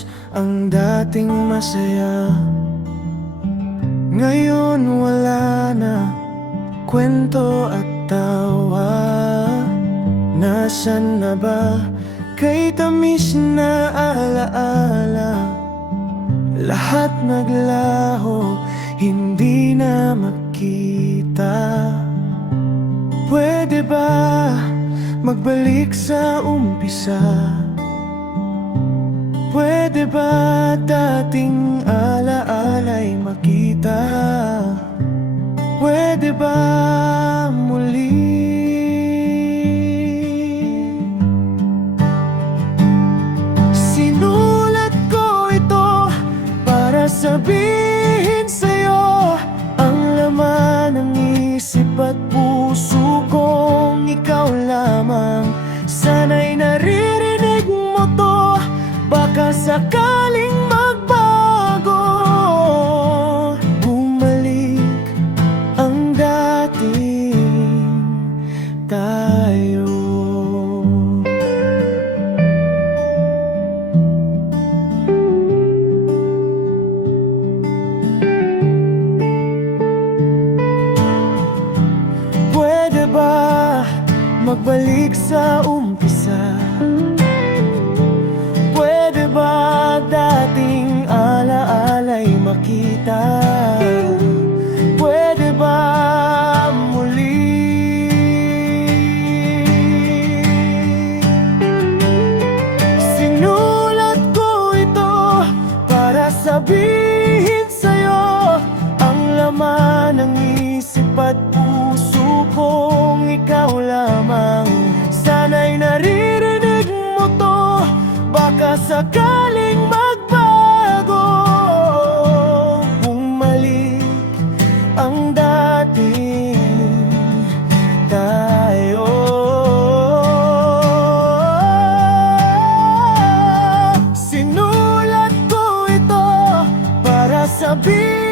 oras ang dating masaya. Ngayon wala na kwento at tawa. Nasaan na ba kay tamis na alaala? Lahat naglaho, hindi na makita. Pwede ba magbalik sa umpisa? Pwede ba dating alaala'y makita? Pwede ba muli? Sinulat ko ito para sabihin sa'yo ang laman ng isip at puso kong ikaw lamang. Sana'y naririnig mo to, baka sakaling magbago. Bumalik ang dating tayo. Pwede ba magbalik sa umpisa? Pwede ba dating alaala'y makita? Pwede ba muli? Sinulat ko ito para sabihin sa'yo ang laman ng isip at puso kong ikaw lamang. Sana'y naririnig mo to, baka sakaling magbago. Bumalik ang dating tayo. Sinulat ko ito para sabihin